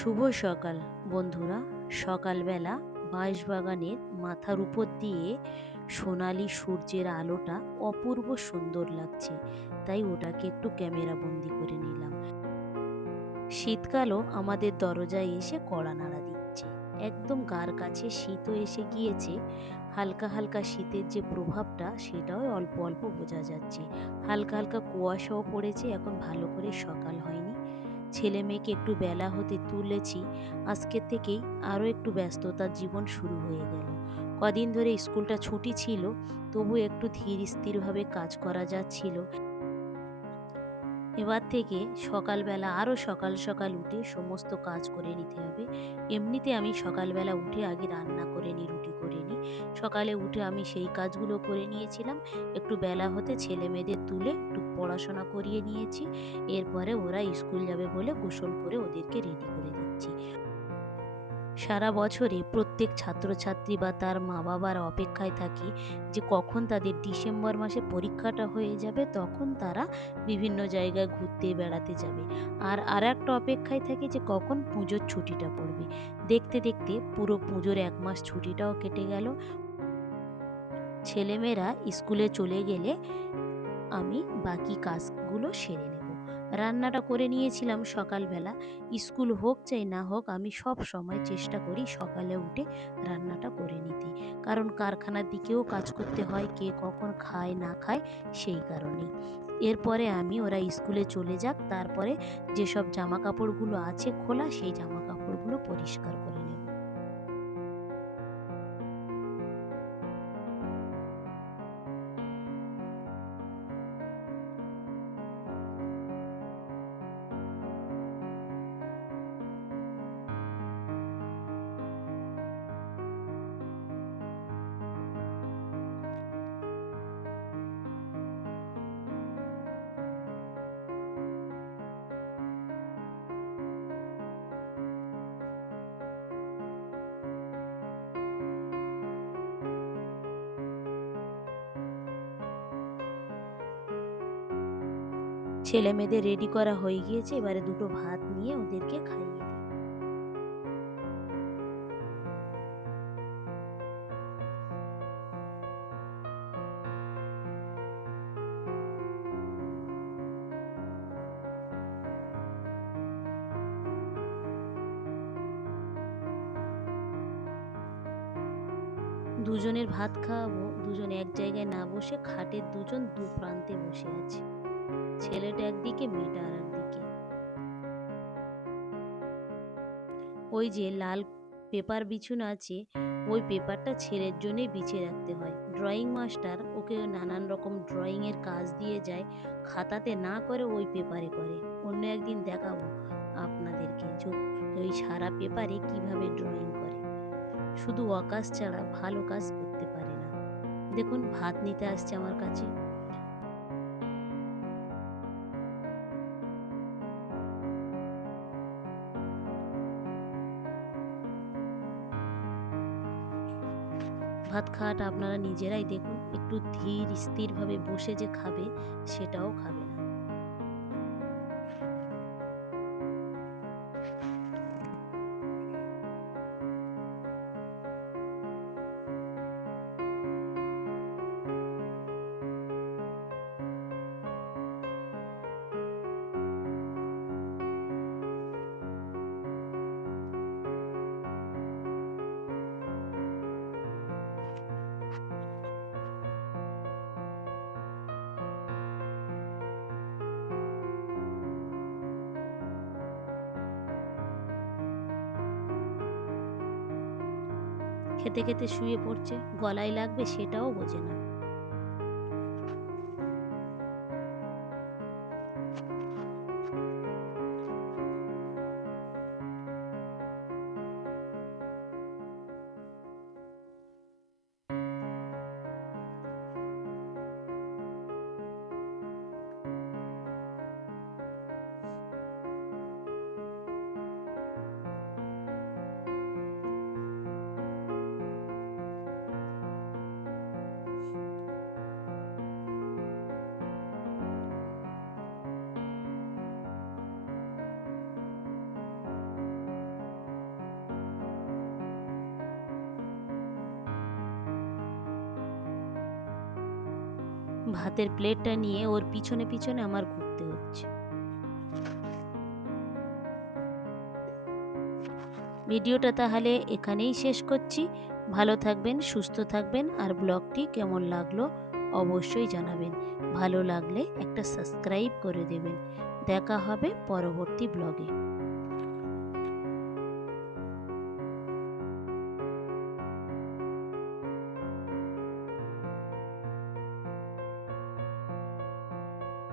শুভ সকাল, বন্ধুরা। সকালবেলা বাঁশবাগানের মাথার উপর দিয়ে সোনালি সূর্যের আলোটা অপূর্ব সুন্দর লাগছে, তাই ওটাকে একটু ক্যামেরা বন্দি করে নিলাম। শীতকালও আমাদের দরজায় এসে কড়া নাড়া দিচ্ছে। একদম গার কাছে শীতও এসে গিয়েছে, হালকা হালকা শীতের যে প্রভাবটা, সেটাও অল্প অল্প বোঝা যাচ্ছে। হালকা হালকা কুয়াশাও পড়েছে, এখন ভালো করে সকাল হয়নি। ছেলে মেয়েকে একটু বেলা হতে তুলেছি আজকের থেকেই আরও একটু ব্যস্ততার জীবন শুরু হয়ে গেল। কদিন ধরে স্কুলটা ছুটি ছিল, তবু একটু ধীর স্থিরভাবে কাজ করা যাচ্ছিল। এবার থেকে সকালবেলা আরও সকাল সকাল উঠে সমস্ত কাজ করে নিতে হবে। এমনিতে আমি সকালবেলা উঠে আগে রান্না করে নিই রুটি করে নিই সকালে উঠে আমি সেই কাজগুলো করে নিয়েছিলাম। একটু বেলা হতে ছেলে মেয়েদের তুলে একটু পড়াশোনা করিয়ে নিয়েছি। এরপরে ওরা স্কুল যাবে বলে গোসল করে ওদেরকে রেডি করে দিচ্ছি। সারা বছরে প্রত্যেক ছাত্রছাত্রী বা তার মা বাবার অপেক্ষায় থাকি যে কখন তাদের ডিসেম্বর মাসে পরীক্ষাটা হয়ে যাবে, তখন তারা বিভিন্ন জায়গায় ঘুরতে বেড়াতে যাবে। আর আর একটা অপেক্ষায় থাকে যে কখন পুজোর ছুটিটা পড়বে। দেখতে দেখতে পুরো পুজোর এক মাস ছুটিটাও কেটে গেল। ছেলেমেয়েরা স্কুলে চলে গেলে আমি বাকি কাজগুলো সেরে নেব রান্নাটা করে নিয়েছিলাম সকালবেলা। স্কুল হোক চাই না হোক, আমি সব সময় চেষ্টা করি সকালে উঠে রান্নাটা করে নিতে। কারণ কারখানার দিকেও কাজ করতে হয়, কে কখন খায়, না খায়, সেই কারণেই। এরপরে আমি ওরা স্কুলে চলে যাক, তারপরে যেসব জামা কাপড়গুলো আছে খোলা, সেই জামা কাপড়গুলো পরিষ্কার ছেলে মেয়েদের রেডি করা হয়ে গিয়েছে, এবারে দুটো ভাত নিয়ে ওদেরকে খাইয়ে দিই। দুজনের ভাত খাওয়াবো, দুজন এক জায়গায় না বসে, খাটের দুজন দু প্রান্তে বসে আছে। ছেলেটা একদিকে মেয়েটা আর একদিকে ওই যে লাল পেপার বিছুনো আছে, ওই পেপারটা ছেলের জন্যই বিছিয়ে রাখতে হয়। ড্রয়িং মাস্টার ওকে নানান রকম ড্রয়িংয়ের কাজ দিয়ে যায়, খাতাতে না করে ওই পেপারে করে। অন্য একদিন দেখাবো আপনাদেরকে ওই সারা পেপারে কীভাবে ড্রয়িং করে। শুধু অকাশ ছাড়া ভালো কাজ করতে পারে না। দেখুন, ভাত নিতে আসছে আমার কাছে। ভাত খাওয়াটা আপনারা নিজেরাই দেখুন একটু ধীর স্থিরভাবে বসে যে খাবে সেটাও খাবে খেতে খেতে শুয়ে পড়ছে গলায় লাগবে সেটাও বোঝে না। ভাতের প্লেটটা নিয়ে ওর পিছনে পিছনে আমার ঘুরতে হচ্ছে। ভিডিওটা তাহলে এখানেই শেষ করছি। ভালো থাকবেন, সুস্থ থাকবেন আর ব্লগটি কেমন লাগল অবশ্যই জানাবেন। ভালো লাগলে একটা সাবস্ক্রাইব করে দেবেন। দেখা হবে পরবর্তী ব্লগে।